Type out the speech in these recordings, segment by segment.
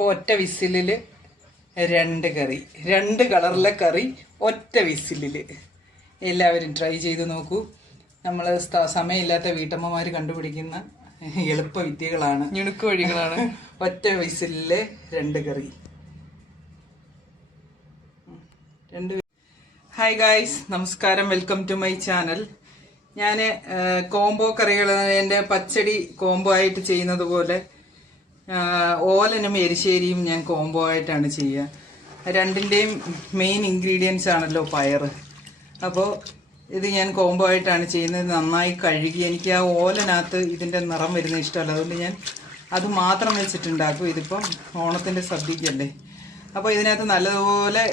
അപ്പോൾ ഒറ്റ വിസിലിൽ 2 കറി, 2 കളറിലെ കറി ഒറ്റ വിസിലിൽ. എല്ലാവരും ട്രൈ ചെയ്ത് നോക്കൂ. നമ്മൾ സമയമില്ലാത്ത വീട്ടമ്മമാർ കണ്ടുപിടിക്കുന്ന എളുപ്പ വിദ്യകളാണ്, ഞുണുക്ക് വഴികളാണ്. ഒറ്റ വിസിലിലെ 2 കറി. ഹായ് ഗായ്സ്, നമസ്കാരം, വെൽക്കം ടു മൈ ചാനൽ. ഞാൻ കോംബോ കറികൾ എൻ്റെ പച്ചടി കോംബോ ആയിട്ട് ചെയ്യുന്നത് പോലെ ഓലനും എരിശ്ശേരിയും ഞാൻ കോംബോ ആയിട്ടാണ് ചെയ്യുക. രണ്ടിൻ്റെയും മെയിൻ ഇൻഗ്രീഡിയൻസ് ആണല്ലോ പയർ. അപ്പോൾ ഇത് ഞാൻ കോംബോ ആയിട്ടാണ് ചെയ്യുന്നത്. നന്നായി കഴുകി, എനിക്ക് ആ ഓലനകത്ത് ഇതിൻ്റെ നിറം വരുന്ന ഇഷ്ടമല്ല, അതുകൊണ്ട് ഞാൻ അത് മാത്രം വെച്ചിട്ടുണ്ടാക്കും. ഇതിപ്പം ഓണത്തിൻ്റെ സദ്യക്കല്ലേ. അപ്പോൾ ഇതിനകത്ത് നല്ലതുപോലെ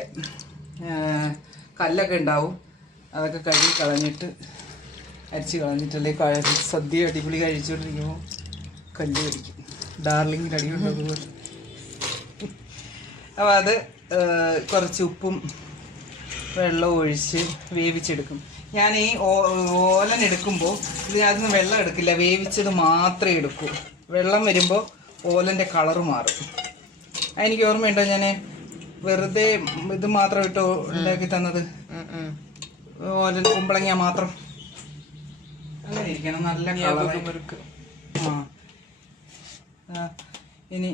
കല്ലൊക്കെ ഉണ്ടാവും, അതൊക്കെ കഴുകി കളഞ്ഞിട്ട് അരിച്ച് കളഞ്ഞിട്ടല്ലേ സദ്യ അടിപൊളി കഴിച്ചുകൊണ്ടിരിക്കുമ്പോൾ കല്ല് കടിക്കും. ഡാർലിങ്ങിൻ്റെ അടിയുണ്ടതുപോലെ. അപ്പോൾ അത് കുറച്ച് ഉപ്പും വെള്ളവും ഒഴിച്ച് വേവിച്ചെടുക്കും. ഞാൻ ഈ ഓലൻ എടുക്കുമ്പോൾ ഇതിനകത്ത് നിന്ന് വെള്ളം എടുക്കില്ല, വേവിച്ചത് മാത്രമേ എടുക്കൂ. വെള്ളം വരുമ്പോൾ ഓലൻ്റെ കളറ് മാറും. എനിക്ക് ഓർമ്മയുണ്ടോ ഞാൻ വെറുതെ ഇത് മാത്രം ഇട്ട് ഉണ്ടാക്കി തന്നത്, ഓലൻ കുമ്പളങ്ങ മാത്രം. അങ്ങനെ ഇരിക്കണം, നല്ല കളറ്. ഇനി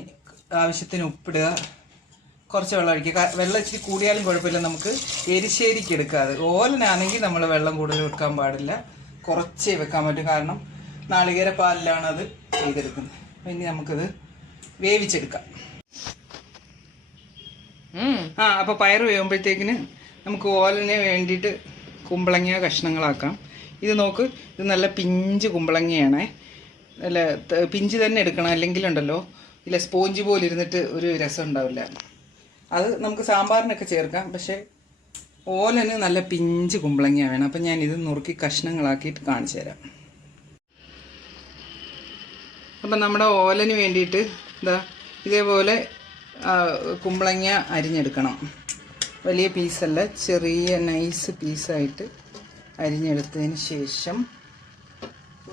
ആവശ്യത്തിന് ഉപ്പിടുക, കുറച്ച് വെള്ളം ഒഴിക്കുക. വെള്ളം ഇച്ചിരി കൂടിയാലും കുഴപ്പമില്ല, നമുക്ക് എരിശ്ശേരിക്ക് എടുക്കാതെ. ഓലനാണെങ്കിൽ നമ്മൾ വെള്ളം കൂടുതൽ വെക്കാൻ പാടില്ല, കുറച്ചേ വെക്കാൻ പറ്റും. കാരണം നാളികേര പാലിലാണ് അത് ചെയ്തെടുക്കുന്നത്. ഇനി നമുക്കത് വേവിച്ചെടുക്കാം. അപ്പോൾ പയർ വേകുമ്പോഴത്തേക്കിന് നമുക്ക് ഓലന് വേണ്ടിയിട്ട് കുമ്പളങ്ങ കഷ്ണങ്ങളാക്കാം. ഇത് നോക്ക്, ഇത് നല്ല പിഞ്ച് കുമ്പളങ്ങയാണ്. അല്ല, പിഞ്ച് തന്നെ എടുക്കണം, അല്ലെങ്കിലുണ്ടല്ലോ ഇല്ല സ്പോഞ്ച് പോലെ ഇരുന്നിട്ട് ഒരു രസം ഉണ്ടാവില്ല. അത് നമുക്ക് സാമ്പാറിനൊക്കെ ചേർക്കാം, പക്ഷേ ഓലന് നല്ല പിഞ്ച് കുമ്പളങ്ങ വേണം. അപ്പം ഞാനിത് നുറുക്കി കഷ്ണങ്ങളാക്കിയിട്ട് കാണിച്ചു തരാം. അപ്പം നമ്മുടെ ഓലന് വേണ്ടിയിട്ട് ഇതേപോലെ കുമ്പളങ്ങ അരിഞ്ഞെടുക്കണം. വലിയ പീസല്ല, ചെറിയ നൈസ് പീസായിട്ട് അരിഞ്ഞെടുത്തതിന് ശേഷം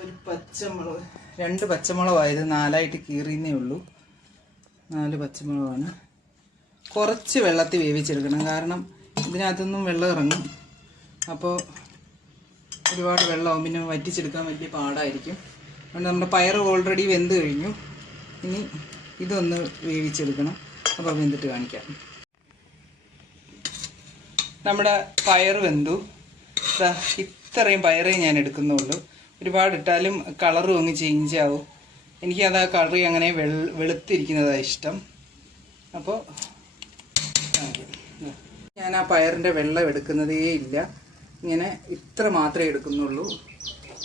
ഒരു പച്ചമുളക്, 2 പച്ചമുളകായത് 4ആയിട്ട് കീറിയെന്നേ ഉള്ളൂ. 4 പച്ചമുളകാണ്. കുറച്ച് വെള്ളത്തിൽ വേവിച്ചെടുക്കണം, കാരണം ഇതിനകത്തൊന്നും വെള്ളം ഇറങ്ങും. അപ്പോൾ ഒരുപാട് വെള്ളമാവും, പിന്നെ വറ്റിച്ചെടുക്കാൻ വലിയ പാടായിരിക്കും. അതുകൊണ്ട് നമ്മുടെ പയർ ഓൾറെഡി വെന്ത് കഴിഞ്ഞു. ഇനി ഇതൊന്ന് വേവിച്ചെടുക്കണം. അപ്പോൾ വെന്തിട്ട് കാണിക്കാം. നമ്മുടെ പയർ വെന്തു. ഇത്രയും പയറേ ഞാൻ എടുക്കുന്നുള്ളൂ. ഒരുപാട് ഇട്ടാലും കളറും അങ്ങ് ചേഞ്ച് ആവും. എനിക്കത് ആ കറി അങ്ങനെ വെളുത്തിരിക്കുന്നതാണ് ഇഷ്ടം. അപ്പോൾ ഞാൻ ആ പയറിൻ്റെ വെള്ളം എടുക്കുന്നതേ ഇല്ല, ഇങ്ങനെ ഇത്ര മാത്രമേ എടുക്കുന്നുള്ളൂ.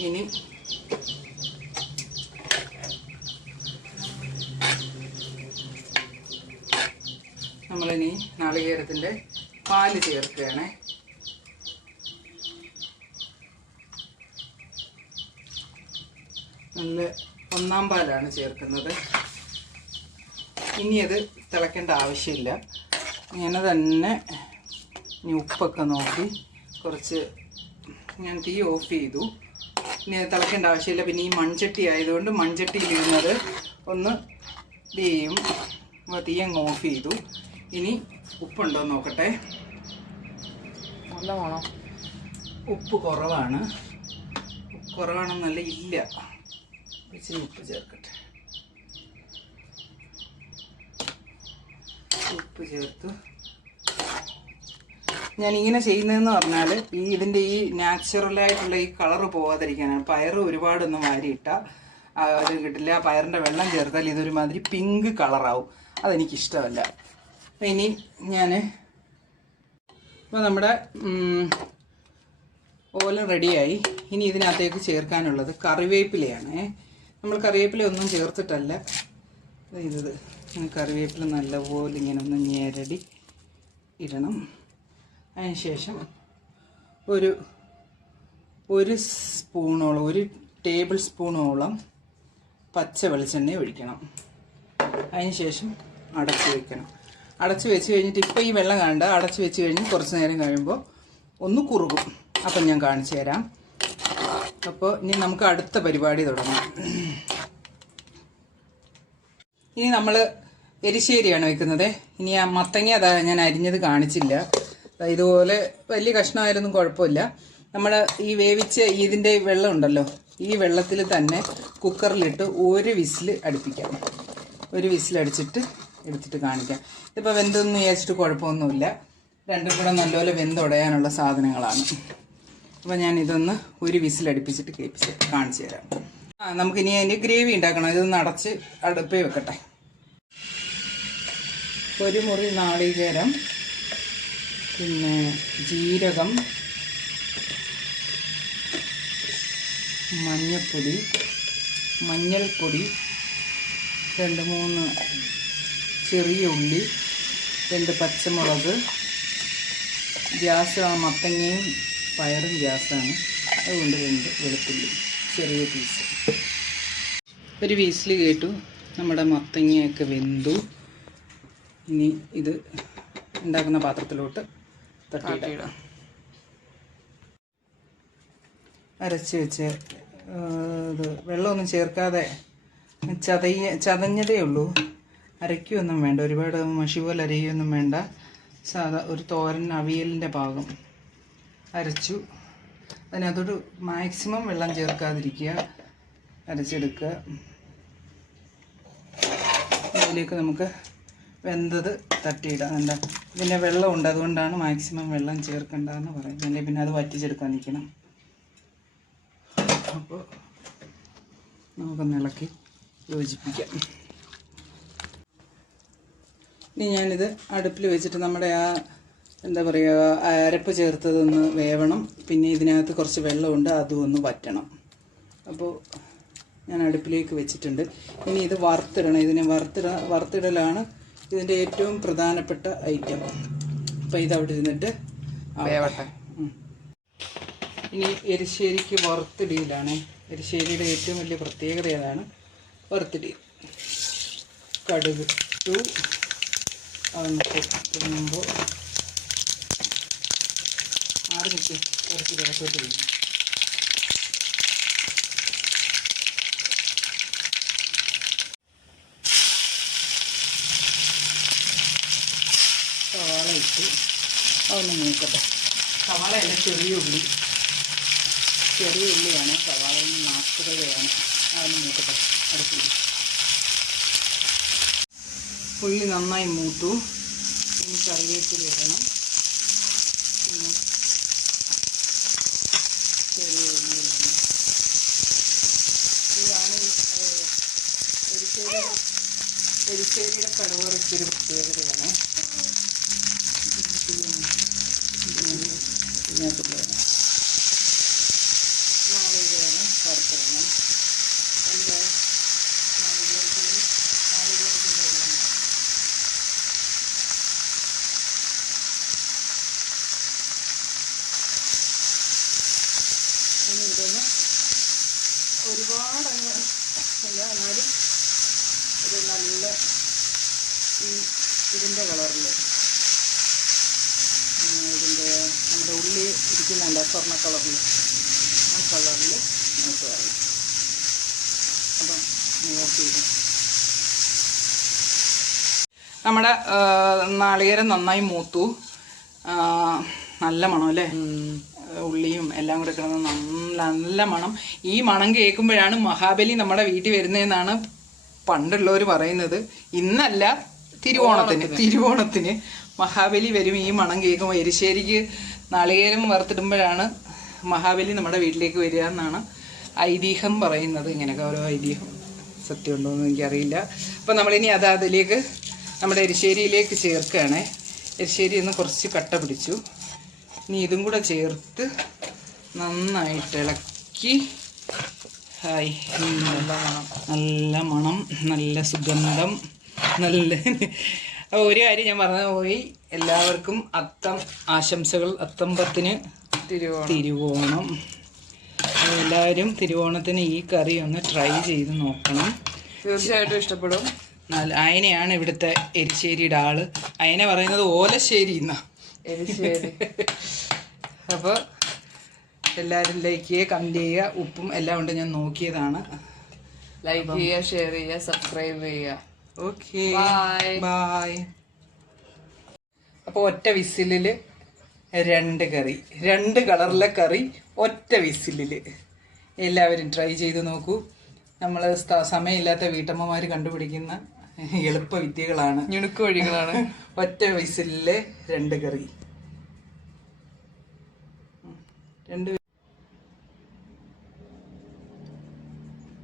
ഇനി നമ്മളിനി നാളികേരത്തിൻ്റെ പാല് ചേർക്കുകയാണ്. നല്ല ഒന്നാം പാലാണ് ചേർക്കുന്നത്. ഇനി അത് തിളയ്ക്കേണ്ട ആവശ്യമില്ല, ഇങ്ങനെ തന്നെ. ഇനി ഉപ്പൊക്കെ നോക്കി കുറച്ച് ഞാൻ തീ ഓഫ് ചെയ്തു. ഇനി അത് തിളയ്ക്കേണ്ട ആവശ്യമില്ല. പിന്നെ ഈ മൺചട്ടി ആയതുകൊണ്ട് മൺചട്ടിയിലിരുന്നത് ഒന്ന് ചെയ്യും. തീ അങ്ങ് ഓഫ് ചെയ്തു. ഇനി ഉപ്പുണ്ടോ നോക്കട്ടെ. നല്ലതാണോ? ഉപ്പ് കുറവാണ്, കുറവാണെന്നല്ല, ഇല്ല. ഇച്ചിരി ഉപ്പ് ചേർക്കട്ടെ. ഉപ്പ് ചേർത്തു. ഞാനിങ്ങനെ ചെയ്യുന്നതെന്ന് പറഞ്ഞാൽ ഇതിൻ്റെ ഈ നാച്ചുറലായിട്ടുള്ള ഈ കളറ് പോകാതിരിക്കാനാണ്. പയർ ഒരുപാടൊന്നും വാരിയിട്ടാൽ അത് കിട്ടില്ല. പയറിൻ്റെ വെള്ളം ചേർത്താൽ ഇതൊരുമാതിരി പിങ്ക് കളറാവും, അതെനിക്കിഷ്ടമല്ല. ഇനി ഞാൻ ഇപ്പോൾ നമ്മുടെ ഓലൻ റെഡിയായി. ഇനി ഇതിനകത്തേക്ക് ചേർക്കാനുള്ളത് കറിവേപ്പിലയാണ്. നമ്മൾ കറിവേപ്പില ഒന്നും ചേർത്തിട്ടല്ല ഇത്. കറിവേപ്പില നല്ലപോലെ ഇങ്ങനെ ഒന്ന് ഞെരടി ഇടണം. അതിനുശേഷം ഒരു സ്പൂണോളം, 1 ടേബിൾ സ്പൂണോളം പച്ച വെളിച്ചെണ്ണ ഒഴിക്കണം. അതിനുശേഷം അടച്ച് വയ്ക്കണം. അടച്ച് വെച്ച് കഴിഞ്ഞിട്ട് ഇപ്പോൾ ഈ വെള്ളം കണ്ട അടച്ച് വെച്ച് കഴിഞ്ഞ് കുറച്ച് നേരം കഴിയുമ്പോൾ ഒന്ന് കുറുകും. അപ്പം ഞാൻ കാണിച്ചു തരാം. അപ്പോൾ ഇനി നമുക്ക് അടുത്ത പരിപാടി തുടങ്ങാം. ഇനി നമ്മൾ എരിശ്ശേരിയാണ് വെക്കുന്നത്. ഇനി ആ മത്തങ്ങ അതാ ഞാൻ അരിഞ്ഞത് കാണിച്ചില്ല. ഇതുപോലെ വലിയ കഷ്ണമായിരുന്നും കുഴപ്പമില്ല. നമ്മൾ ഈ വേവിച്ച് ഇതിൻ്റെ വെള്ളം ഉണ്ടല്ലോ, ഈ വെള്ളത്തിൽ തന്നെ കുക്കറിലിട്ട് ഒരു വിസിൽ അടുപ്പിക്കാം. ഒരു വിസിലടിച്ചിട്ട് എടുത്തിട്ട് കാണിക്കാം. ഇതിപ്പോൾ വെന്തൊന്നും വിചാരിച്ചിട്ട് കുഴപ്പമൊന്നുമില്ല. രണ്ടും കൂടെ നല്ലപോലെ വെന്തുടയാനുള്ള സാധനങ്ങളാണ്. അപ്പോൾ ഞാൻ ഇതൊന്ന് ഒരു വിസിലടുപ്പിച്ചിട്ട് കാണിച്ചു തരാം. നമുക്കിനി അതിൻ്റെ ഗ്രേവി ഉണ്ടാക്കണം. ഇതൊന്ന് അടച്ച് അടുപ്പേ വെക്കട്ടെ. ഒരു മുറി നാളികേരം, പിന്നെ ജീരകം, മഞ്ഞൾപ്പൊടി, 2-3 ചെറിയ ഉള്ളി, 2 പച്ചമുളക്. ഗ്യാസ് മത്തങ്ങയും പയറും ഗ്യാസാണ്, അതുകൊണ്ട് 2 വെളുത്തുള്ളി ചെറിയ പീസ്. ഒരു വീസിൽ കേട്ടു. നമ്മുടെ മത്തങ്ങയൊക്കെ വെന്തു. ഇനി ഇത് ഉണ്ടാക്കുന്ന പാത്രത്തിലോട്ട് തട്ടിയിടാം. അരച്ച് വെച്ച് ഇത് വെള്ളമൊന്നും ചേർക്കാതെ ചതഞ്ഞതേ ഉള്ളൂ. അരയ്ക്കൊന്നും വേണ്ട, ഒരുപാട് മഷി പോലെ അരയൊന്നും വേണ്ട. സാധാ ഒരു തോരൻ അവിയലിൻ്റെ പാകം അരച്ചു. അതിനകത്തോട്ട് മാക്സിമം വെള്ളം ചേർക്കാതിരിക്കുക, അരച്ചെടുക്കുക. അതിലേക്ക് നമുക്ക് വെന്തത് തട്ടിയിടാം. എന്താ ഇതിൻ്റെ വെള്ളമുണ്ട്, അതുകൊണ്ടാണ് മാക്സിമം വെള്ളം ചേർക്കേണ്ടതെന്ന് പറയുന്നത്. അല്ലെങ്കിൽ പിന്നെ അത് വറ്റിച്ചെടുക്കാൻ നിൽക്കണം. അപ്പോൾ നമുക്കൊന്ന് ഇളക്കി യോജിപ്പിക്കാം. ഇനി ഞാനിത് അടുപ്പിൽ വെച്ചിട്ട് നമ്മുടെ എന്താ പറയുക, അരപ്പ് ചേർത്തതൊന്ന് വേവണം. പിന്നെ ഇതിനകത്ത് കുറച്ച് വെള്ളമുണ്ട്, അതും ഒന്ന് വറ്റണം. അപ്പോൾ ഞാൻ അടുപ്പിലേക്ക് വെച്ചിട്ടുണ്ട്. ഇനി ഇത് വറുത്തിടണം. ഇതിനെ വറുത്തിടലാണ് ഇതിൻ്റെ ഏറ്റവും പ്രധാനപ്പെട്ട ഐറ്റം. അപ്പോൾ ഇതവിടെ ഇരുന്നിട്ട് വേവട്ടെ. ഇനി എരിശ്ശേരിക്ക് വറുത്തിടിയിലാണ്. എരിശ്ശേരിയുടെ ഏറ്റവും വലിയ പ്രത്യേകത ഏതാണ്? വറുത്തിടി. കടുക് ഇട്ടു. അതൊന്ന് ഇടുമ്പോൾ 6 മിനിറ്റ് കുറച്ച് ഗ്യാസോട്ട് വയ്ക്കും. സവാള ഇട്ട് അതൊന്ന് മൂക്കട്ടെ. സവാള അല്ല, ചെറിയ ഉള്ളിയാണ്. സവാളയിൽ നിന്ന് നാട്ടുകയാണ്. അതൊന്ന് മൂക്കട്ടെ. അടുപ്പിൽ ഉള്ളി നന്നായി മൂത്തു. ഇനി കറിവേപ്പില ഇടണം. പിന്നെ ചെറിയ ഉള്ളി ഇടണം. ഇതാണ് എരിശ്ശേരിയുടെ കടുവറയ്ക്കൊരു പ്രത്യേകതയാണ്. ഇതിനകത്തുള്ള നാളികേരം വറുത്തിടണം. എൻ്റെ നാളികേരത്തിൻ്റെ വെള്ളം. ഇനി ഇതൊന്ന് ഒരുപാട് ഇല്ല, എന്നാലും ഒരു നല്ല ഇതിൻ്റെ കളറിൽ ഇതിൻ്റെ നമ്മുടെ ഉള്ളി ഇരിക്കുന്നുണ്ട് സ്വർണ്ണ കളറിൽ, ആ കളറിൽ നമുക്ക് അറിയാം. അപ്പം നോക്കി നമ്മുടെ നാളികേരം നന്നായി മൂത്തു. നല്ല മണം അല്ലേ? ഉള്ളിയും എല്ലാം കൂടെ കിടന്ന് നല്ല മണം. ഈ മണം കേൾക്കുമ്പോഴാണ് മഹാബലി നമ്മുടെ വീട്ടിൽ വരുന്നതെന്നാണ് പണ്ടുള്ളവർ പറയുന്നത്. ഇന്നല്ല, തിരുവോണത്തിന് മഹാബലി വരും. ഈ മണം കേൾക്കുമ്പോൾ എരിശ്ശേരിക്ക് നാളികേരം വറുത്തിടുമ്പോഴാണ് മഹാബലി നമ്മുടെ വീട്ടിലേക്ക് വരിക എന്നാണ് ഐതിഹ്യം പറയുന്നത്. ഇങ്ങനെയൊക്കെ ഓരോ ഐതിഹ്യം സത്യമുണ്ടോ എന്ന് എനിക്കറിയില്ല. അപ്പം നമ്മളിനി അതിലേക്ക് നമ്മുടെ എരിശ്ശേരിയിലേക്ക് ചേർക്കുകയാണേ. എരിശ്ശേരി ഒന്ന് കുറച്ച് കട്ട പിടിച്ചു. ഇനി ഇതും കൂടെ ചേർത്ത് നന്നായിട്ട് ഇളക്കി. ഹായ്, നല്ല മണം, നല്ല സുഗന്ധം, നല്ല. അപ്പോൾ ഒരു കാര്യം ഞാൻ പറഞ്ഞു പോയി, എല്ലാവർക്കും അത്തം ആശംസകൾ. അത്തം 10 തിരുവോണം. എല്ലാവരും തിരുവോണത്തിന് ഈ കറി ഒന്ന് ട്രൈ ചെയ്ത് നോക്കണം. തീർച്ചയായിട്ടും ഇഷ്ടപ്പെടും. അയനയാണ് ഇവിടുത്തെ എരിശ്ശേരിയുടെ ആള്. അയന പറയുന്നത് ഓലശ്ശേരി എന്നാ. എരിശ്ശേരി. അപ്പോൾ എല്ലാവരും ലൈക്ക് ചെയ്യുക, കമൻറ്റ് ചെയ്യുക. ഉപ്പും എല്ലാം ഉണ്ട്, ഞാൻ നോക്കിയതാണ്. ലൈക്ക് ചെയ്യുക, ഷെയർ ചെയ്യുക, സബ്സ്ക്രൈബ് ചെയ്യുക. Okay Bye. ബായ്. അപ്പോൾ ഒറ്റ വിസിലിൽ 2 കറി, 2 കളറിലെ കറി ഒറ്റ വിസിലിൽ. എല്ലാവരും ട്രൈ ചെയ്ത് നോക്കൂ. നമ്മൾ സമയമില്ലാത്ത വീട്ടമ്മമാർ കണ്ടുപിടിക്കുന്ന എളുപ്പ വിദ്യകളാണ്, ഞുണുക്ക് വഴികളാണ്. ഒറ്റ വിസിലിലെ 2 കറി. 2